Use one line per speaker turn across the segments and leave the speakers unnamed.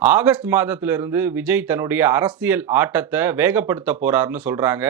August மாதத்திலிருந்து விஜய் தன்னுடைய அரசியல் ஆட்டத்தை வேகப்படுத்த போறாருன்னு சொல்றாங்க.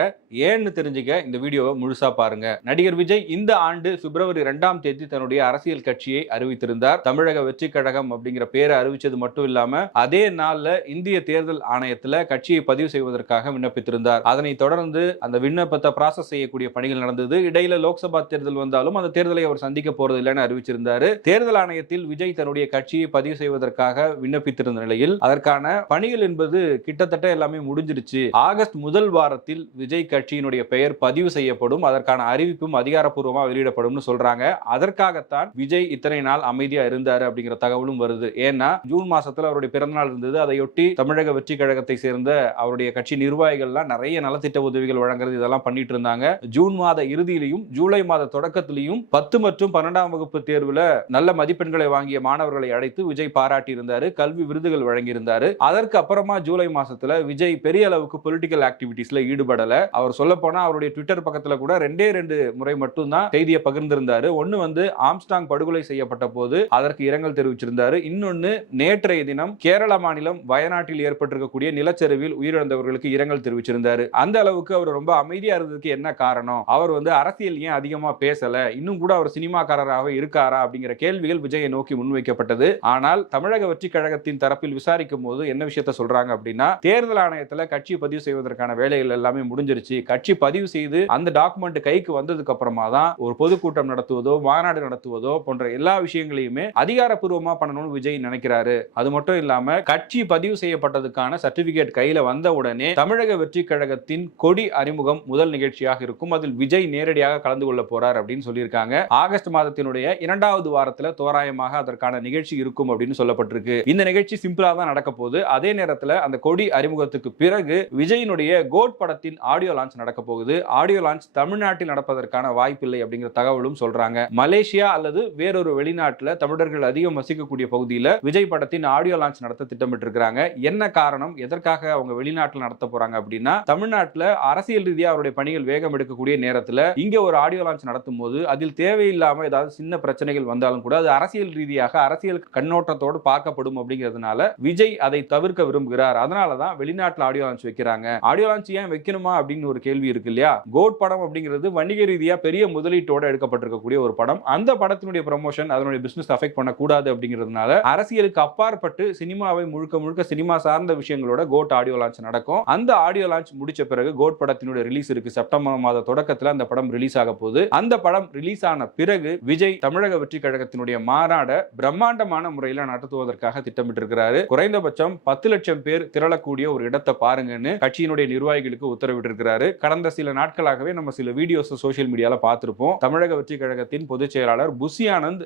ஏன்னு தெரிஞ்சுக்க இந்த வீடியோவை முழுசா பாருங்க. நடிகர் விஜய் இந்த ஆண்டு பிப்ரவரி இரண்டாம் தேதி தன்னுடைய அரசியல் கட்சியை அறிவித்திருந்தார். தமிழக வெற்றி கழகம் அப்படிங்கிற பேரை அறிவிச்சது மட்டும் இல்லாம அதே நாள்ல இந்திய தேர்தல் ஆணையத்துல கட்சியை பதிவு செய்வதற்காக விண்ணப்பித்திருந்தார். அதனை தொடர்ந்து அந்த விண்ணப்பத்தை ப்ராசஸ் செய்யக்கூடிய பணிகள் நடந்தது. இடையில லோக்சபா தேர்தல் வந்தாலும் அந்த தேர்தலை அவர் சந்திக்க போறது இல்லைன்னு அறிவிச்சிருந்தாரு. தேர்தல் ஆணையத்தில் விஜய் தன்னுடைய கட்சியை பதிவு செய்வதற்காக விண்ணப்பித்திருந்த நிலையில் அதற்கான பணிகள் என்பது கிட்டத்தட்ட எல்லாமே முடிஞ்சிருச்சு. ஆகஸ்ட் முதல் வாரத்தில் விஜய் கட்சியினுடைய பெயர் பதிவு செய்யப்படும் அதற்கான அறிவிப்பும் அதிகாரப்பூர்வமாக வெளியிடப்படும் சொல்றாங்க. அதற்காகத்தான் விஜய் இத்தனை நாள் அமைதியா இருந்தாரு அப்படிங்கிற தகவலும் வருது. ஏன்னா ஜூன் மாசத்துல அவருடைய பிறந்தநாள் இருந்தது. அதையொட்டி தமிழக வெற்றி கழகத்தை சேர்ந்த அவருடைய கட்சி நிர்வாகிகள்லாம் நிறைய நலத்திட்ட உதவிகள் வழங்குறது இதெல்லாம் பண்ணிட்டு இருந்தாங்க. ஜூன் மாத இறுதியிலையும் ஜூலை மாத தொடக்கத்திலையும் பத்து மற்றும் பன்னெண்டாம் வகுப்பு தேர்வுல நல்ல மதிப்பெண்களை வாங்கிய மாணவர்களை அழைத்து விஜய் பாராட்டி இருந்தாரு கல்வி விருதுகள் வழங்கியிருந்தார். அதற்கு அப்புறமா ஜூலை மாசத்துல விஜய் பெரிய அளவுக்கு பொலிட்டிக்கல் ஆக்டிவிட்டிஸ்ல ஈடுபடல. அவர் சொல்ல போனா அவருடைய ட்விட்டர் பக்கத்துல கூட ரெண்டே ரெண்டு முறை மட்டும்தான் செய்தியை பகிர்ந்திருந்தாரு. ஒன்னு வந்து ஆம்ஸ்டாங் படுகொலை செய்யப்பட்ட போது அதற்கு இரங்கல் தெரிவிச்சிருந்தாரு. இன்னொன்னு நேற்றைய தினம் கேரள மாநிலம் வயநாட்டில் ஏற்பட்டிருக்கக்கூடிய நிலச்சரிவில் உயிரிழந்தவர்களுக்கு இரங்கல் தெரிவிச்சிருந்தாரு. அந்த அளவுக்கு அவர் ரொம்ப அமைதியா இருந்ததுக்கு என்ன காரணம்? அவர் வந்து அரசியல் ஏன் அதிகமா பேசல? இன்னும் கூட அவர் சினிமாக்காரராக இருக்காரா? அப்படிங்கிற கேள்விகள் விஜயை நோக்கி முன்வைக்கப்பட்டது. ஆனால் தமிழக வெற்றி கழகத்தின் தரப்பில் விசாரிக்கும் போது என்ன விஷயத்த சொல்றாங்க அப்படின்னா தேர்தல் ஆணையத்துல கட்சி பதிவு செய்வதற்கான வேலைகள் எல்லாமே முடிஞ்சிருச்சு. கட்சி பதிவு செய்து அந்த டாக்குமெண்ட் கைக்கு வந்ததுக்கு அப்புறமா தான் ஒரு பொதுக்கூட்டம் நடத்துவதோ மாநாடு நடத்துவதோ போன்ற எல்லா விஷயங்களையுமே அதிகாரப்பூர்வமா பண்ணணும்னு விஜய் நினைக்கிறாரு. அது மட்டும் இல்லாம கட்சி பதிவு செய்யப்பட்டதுக்கான சர்டிபிகேட் கையில வந்த உடனே தமிழக வெற்றி கழகத்தின் கொடி அறிமுகம் முதல் நிகழ்ச்சியாக இருக்கும். அதில் விஜய் நேரடியாக கலந்து கொள்ள போறார் அப்படின்னு சொல்லியிருக்காங்க. ஆகஸ்ட் மாதத்தினுடைய இரண்டாவது வாரத்துல தோராயமாக அதற்கான நிகழ்ச்சி இருக்கும் அப்படின்னு சொல்லப்பட்டிருக்கு. இந்த நிகழ்ச்சி சிம்பிளா தான் நடக்க போகுது. அதே நேரத்தில் அந்த கொடி அறிமுகத்துக்கு பிறகு விஜயினுடைய கோட் படத்தின் ஆடியோ லான்ச் நடக்க போகுது. ஆடியோ லான்ச் தமிழ்நாட்டில் நடப்பதற்கான வாய்ப்பில்லை அப்படிங்கிற தகவலும் சொல்றாங்க. மலேசியா அல்லது வேறொரு வெளிநாட்டில் தமிழர்கள் அதிகம் வசிக்கக்கூடிய பகுதியில் விஜய் படத்தின் ஆடியோ லான்ச் நடத்த திட்டமிட்டு இருக்கிறாங்க என்ன காரணம்? எதற்காக அவங்க வெளிநாட்டில் நடத்த போறாங்க அப்படின்னா தமிழ்நாட்டில் அரசியல் ரீதியாக அவருடைய பணிகள் வேகம் எடுக்கக்கூடிய நேரத்தில் இங்க ஒரு ஆடியோ லான்ச் நடத்தும் போது அதில் தேவையில்லாம ஏதாவது சின்ன பிரச்சனைகள் வந்தாலும் கூட அது அரசியல் ரீதியாக அரசியல் கண்ணோட்டத்தோடு பார்க்கப்படும் அப்படிங்கிறதுனால விஜய் அதை தவிர்க்க விரும்புகிறார். அதனால தான் வெளிநாட்டில் ஆடியோ லான்ச் வைக்கிறாங்க. ஆடியோ லான்ச் ஏன் வைக்கணுமா அப்படின்னு ஒரு கேள்வி இருக்கு இல்லையா? கோட் படம் அப்படிங்கிறது வணிக ரீதியாக பெரிய முதலீட்டோட எடுக்கப்பட்டிருக்கக்கூடிய ஒரு படம். அந்த படத்தினுடைய ப்ரமோஷன் அதனுடைய பிசினஸ் அஃபெக்ட் பண்ணக்கூடாது அப்படிங்கிறதுனால அரசியலுக்கு அப்பாற்பட்டு சினிமாவை முழுக்க முழுக்க சினிமா சார்ந்த விஷயங்களோட கோட் ஆடியோ லான்ச் நடக்கும். அந்த ஆடியோ லான்ச் முடிச்ச பிறகு கோட் படத்தினுடைய ரிலீஸ் இருக்கு. செப்டம்பர் மாத தொடக்கத்தில் அந்த படம் ரிலீஸ் ஆக போகுது. அந்த படம் ரிலீஸ் ஆன பிறகு விஜய் தமிழக வெற்றி கழகத்தினுடைய மாநாட பிரம்மாண்டமான முறையில் நடத்துவதற்காக திட்டமிட்டிருக்கிறாரு. குறைந்தபட்சம் பத்து லட்சம் பேர் திரளக்கூடிய ஒரு இடத்தை பாருங்கன்னு கட்சியினுடைய நிர்வாகிகளுக்கு உத்தரவிட்டிருக்கிறாரு. கடந்த சில நாட்களாகவே நம்ம சில வீடியோஸ் சோசியல் மீடியால பார்த்திருப்போம். தமிழக வெற்றி கழகத்தின் பொதுச் செயலாளர் புசி ஆனந்த்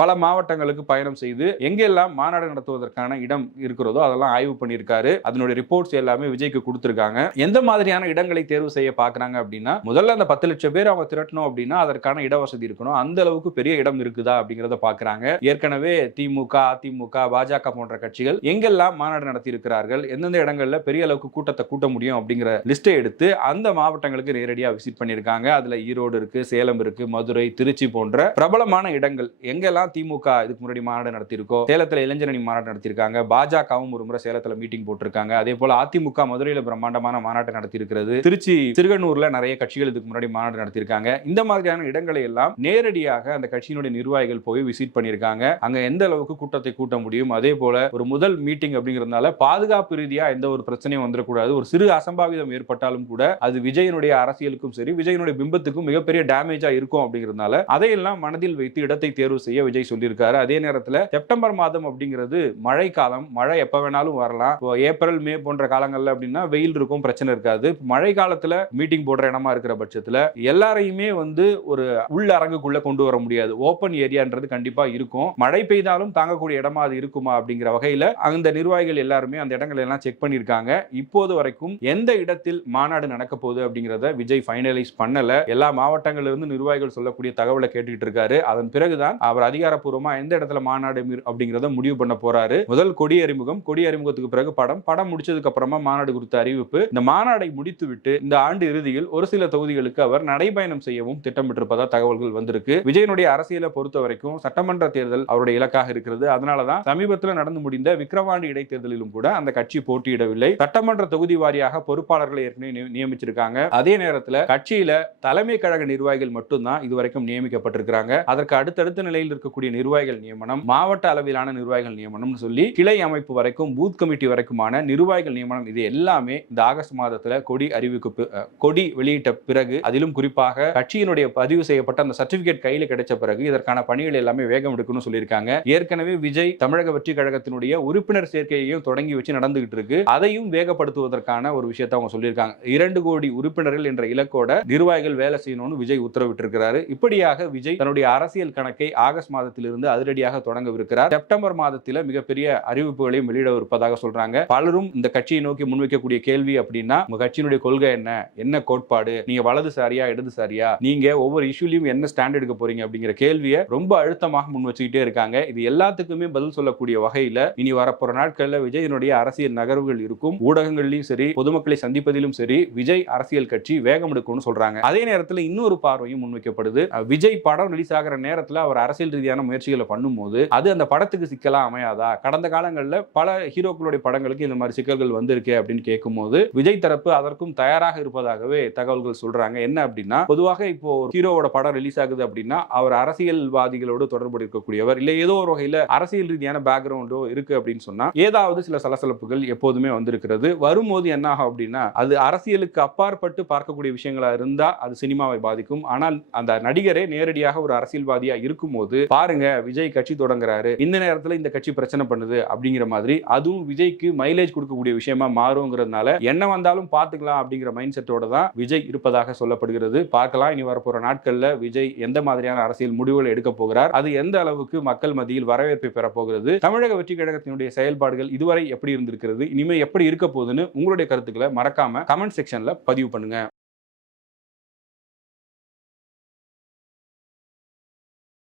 பல மாவட்டங்களுக்கு பயணம் செய்து எங்கெல்லாம் மாநாடு நடத்துவதற்கான இடம் இருக்கிறதோ அதெல்லாம் ஆய்வு பண்ணியிருக்காரு. அதனுடைய ரிப்போர்ட்ஸ் எல்லாமே விஜய்க்கு கொடுத்திருக்காங்க. எந்த மாதிரியான இடங்களை தேர்வு செய்ய பாக்குறாங்க அப்படின்னா முதல்ல அந்த பத்து லட்சம் பேர் அவங்க திரட்டணும் அப்படின்னா அதற்கான இடவசதி இருக்கணும். அந்த அளவுக்கு பெரிய இடம் இருக்குதா அப்படிங்கிறத பாக்குறாங்க ஏற்கனவே திமுக அதிமுக பாஜக போன்ற கட்சிகள் எங்கெல்லாம் மாநாடு நடத்தியிருக்கிறார்கள் எந்தெந்த இடங்களில் பெரிய அளவுக்கு கூட்டத்தை கூட்ட முடியும் அப்படிங்கிற லிஸ்ட்டை எடுத்து அந்த மாவட்டங்களுக்கு நேரடியாக விசிட் பண்ணியிருக்காங்க. அதில் ஈரோடு இருக்கு சேலம் இருக்கு மதுரை திருச்சி போன்ற பிரபலமான இடங்கள். எங்கெல்லாம் திமுக இதுக்கு முன்னாடி மாநாடு நடத்தியிருக்கோ சேலத்தில் இளைஞரணி மாநாடு நடத்தியிருக்காங்க பாஜகவும் ஒரு முறை சேலத்தில் மீட்டிங் போட்டிருக்காங்க. அதே போல அதிமுக மதுரையில் பிரம்மாண்டமான மாநாட்டை நடத்தியிருக்கிறது. திருச்சி திருகனூர்ல நிறைய கட்சிகள் இதுக்கு முன்னாடி மாநாடு நடத்தியிருக்காங்க. இந்த மாதிரியான இடங்களை எல்லாம் நேரடியாக அந்த கட்சியினுடைய நிர்வாகிகள் போய் விசிட் பண்ணியிருக்காங்க. அங்க எந்த அளவுக்கு கூட்டத்தை கூட்ட முடியும் அதே போல ஒரு முதல் மீட்டிங் அப்படிங்கிறதுனால பாதுகாப்பு ரீதியா எந்த ஒரு பிரச்சனையும் வந்துடக்கூடாது. ஒரு சிறு அசம்பாவிதம் ஏற்பட்டாலும் கூட அது விஜயனுடைய அரசியலுக்கும் சரி விஜயனுடைய பிம்பத்துக்கும் மிகப்பெரிய டேமேஜா இருக்கும் அப்படிங்கிறதுனால அதையெல்லாம் மனதில் வைத்து இடத்தை தேர்வு செய்ய விஜய் சொல்லியிருக்காரு. அதே நேரத்தில் செப்டம்பர் மாதம் அப்படிங்கிறது மழை காலம் மழை எப்ப வேணாலும் வரலாம். இப்போ ஏப்ரல் மே போன்ற காலங்கள்ல அப்படின்னா வெயில் இருக்கும் பிரச்சனை இருக்காது. மழை காலத்துல மீட்டிங் போடுற இடமா இருக்கிற பட்சத்துல எல்லாரையுமே வந்து ஒரு உள்ள அரங்குக்குள்ள கொண்டு வர முடியாது. ஓப்பன் ஏரியான்றது கண்டிப்பா இருக்கும். மழை பெய்தாலும் தாங்கக்கூடிய இடமா அது இருக்குமா அப்படிங்கிற வகையில அந்த நிர்வாகிகள் எல்லாருமே அந்த இடங்களை எல்லாம் செக் பண்ணியிருக்காங்க. இப்போது வரைக்கும் எந்த இடத்தில் மாநாடு நடக்க போகுது அப்படிங்கிறத விஜய் ஃபைனலைஸ் பண்ணல. எல்லா மாவட்டங்கள்ல இருந்து நிர்வாகிகள் சொல்லக்கூடிய தகவலை கேட்டுக்கிட்டு இருக்காரு. அதன் பிறகுதான் அவர் அதிகாரப்பூர்வமா எந்த இடத்துல மாநாடு அப்படிங்கிறத முடிவு பண்ண போறாரு. முதல் கொடி அறிமுகம் கொடி அறிமுகத்துக்கு பிறகு படம் படம் முடிச்சதுக்கு அப்புறமா மாநாடு குறித்த அறிவிப்பு. இந்த மாநாடை முடித்துவிட்டு இந்த ஆண்டு இறுதியில் ஒரு சில தொகுதிகளுக்கு அவர் நடைபயணம் செய்யவும் திட்டமிட்டிருப்பதா தகவல்கள் வந்திருக்கு. விஜயனுடைய அரசியலை பொறுத்த வரைக்கும் சட்டமன்ற தேர்தல் அவருடைய இலக்காக இருக்கிறது. அதனாலதான் சமீபத்தில் நடந்து முடிந்த விக்கிரவாண்டி இடைத்தேர்தலிலும் கூட அந்த கட்சி போட்டியிடவில்லை. சட்டமன்ற தொகுதி வாரியாக பொறுப்பாளர்களை ஏற்கனவே நியமிச்சிருக்காங்க. அதே நேரத்தில் கட்சியில தலைமை கழக நிர்வாகிகள் மட்டும்தான் இதுவரைக்கும் நியமிக்கப்பட்டிருக்கிறாங்க. அதற்கு அடுத்தடுத்த நிலையில் இருக்கக்கூடிய நிர்வாகிகள் நியமனம் மாவட்ட அளவிலான நிர்வாகிகள் நியமனம்னு சொல்லி கிளை அமைப்பு வரைக்கும் பூத் கமிட்டி வரைக்குமான நிர்வாகிகள் நியமனம் இது எல்லாமே இந்த ஆகஸ்ட் மாதத்துல கொடி அறிவிப்பு கொடி வெளியிட்ட பிறகு அதிலும் குறிப்பாக கட்சியினுடைய பதிவு செய்யப்பட்ட அந்த சர்டிபிகேட் கையில் கிடைச்ச பிறகு இதற்கான பணிகள் எல்லாமே வேகம் எடுக்கணும்னு சொல்லியிருக்காங்க. ஏற்கனவே விஜய் தமிழக வெற்றி கழகத்தினுடைய ஒரு உறுப்பினர் சேர்க்கையையும் தொடங்கி வச்சு நடந்துகிட்டு இருக்கு. அதையும் வேகப்படுத்துவதற்கான ஒரு விஷயத்த அவங்க சொல்லியிருக்காங்க. இரண்டு கோடி உறுப்பினர்கள் என்ற இலக்கோட நிர்வாகிகள் வேலை செய்யணும்னு விஜய் உத்தரவிட்டிருக்கிறாரு. இப்படியாக விஜய் தன்னுடைய அரசியல் கணக்கை ஆகஸ்ட் மாதத்திலிருந்து அதிரடியாக தொடங்கவிருக்கிறார். செப்டம்பர் மாதத்தில் மிகப்பெரிய அறிவிப்புகளையும் வெளியிடவிருப்பதாக சொல்றாங்க. பலரும் இந்த கட்சியை நோக்கி முன்வைக்கக்கூடிய கேள்வி அப்படின்னா உங்க கட்சியினுடைய கொள்கை என்ன? என்ன கோட்பாடு? நீங்க வலதுசாரியா இடதுசாரியா நீங்க ஒவ்வொரு இஷ்யூலையும் என்ன ஸ்டாண்ட் எடுக்க போறீங்க? அப்படிங்கிற கேள்வியை ரொம்ப அழுத்தமாக முன் வச்சுக்கிட்டே இருக்காங்க. இது எல்லாத்துக்குமே பதில் சொல்லக்கூடிய வகையில இனி வரப்போற நாட்களில் விஜயனுடைய அரசியல் நகர்வுகள் இருக்கும். ஊடகங்கள்லயும் சரி பொதுமக்களை சந்திப்பதிலும் சரி விஜய் அரசியல் கட்சி வேகம் எடுக்கும்னு சொல்றாங்க. அதே நேரத்துல இன்னொரு பார்வையும் முன்வைக்கப்படுது. விஜய் படம் ரிலீஸ் ஆகிற நேரத்துல அவர் அரசியல் ரீதியான முயற்சிகளை பண்ணும்போது அது அந்த படத்துக்கு சிக்கலா அமையாதா? கடந்த காலங்களில் பல ஹீரோக்களுடைய படங்களுக்கு இந்த மாதிரி சிக்கல்கள் வந்திருக்கு அப்படின்னு கேட்கும்போது விஜய் தரப்பு அதற்கும் தயாராக இருப்பதாகவே தகவல்கள் சொல்றாங்க. என்ன அப்படின்னா பொதுவாக இப்போ ஹீரோவோட படம் ரிலீஸ் ஆகுது அப்படின்னா அவர் அரசியல்வாதிகளோடு தொடர்பு இருக்கக்கூடியவர் இல்லை ஏதோ ஒரு வகையில அரசியல் ரீதியான பேக்ரவுண்டோ இருக்கு அப்படின்னு சொன்னா ஏதாவது சில சலசலப்புகள் எப்போதுமே வந்திருக்கிறது. வரும்போது என்ன ஆகும் அப்படின்னா அது அரசியலுக்கு அப்பாற்பட்டு பார்க்கக்கூடிய விஷயங்களா இருந்தா அது சினிமாவை பாதிக்கும். ஆனால் அந்த நடிகரே நேரடியாக ஒரு அரசியல்வாதியா இருக்கும் போது பாருங்க விஜய் கட்சி தொடங்குறாரு இந்த நேரத்துல இந்த கட்சி பிரச்சனை பண்ணுது அப்படிங்கிற மாதிரி அதுவும் விஜய்க்கு மைலேஜ் கொடுக்கக்கூடிய விஷயமா மாறுங்கிறதுனால என்ன வந்தாலும் பார்த்துக்கலாம் அப்படிங்கிற மைண்ட் செட்டோட தான் விஜய் இருப்பதாக சொல்லப்படுகிறது. பார்க்கலாம் இனி வரப்போற நாட்கள்ல விஜய் எந்த மாதிரியான அரசியல் முடிவுகளை எடுக்க போகிறார் அது எந்த அளவுக்கு மக்கள் மத்தியில் வரவேற்பை பெறப்போகிறது தமிழக வெற்றி கழகத்தினுடைய செயல்பாடுகள் இதுவரை எப்படி இருந்திருக்கிறது இனிமே எப்படி இருக்க போகுதுன்னு உங்களுடைய கருத்துக்களை மறக்காம கமெண்ட் செக்ஷன்ல பதிவு பண்ணுங்க.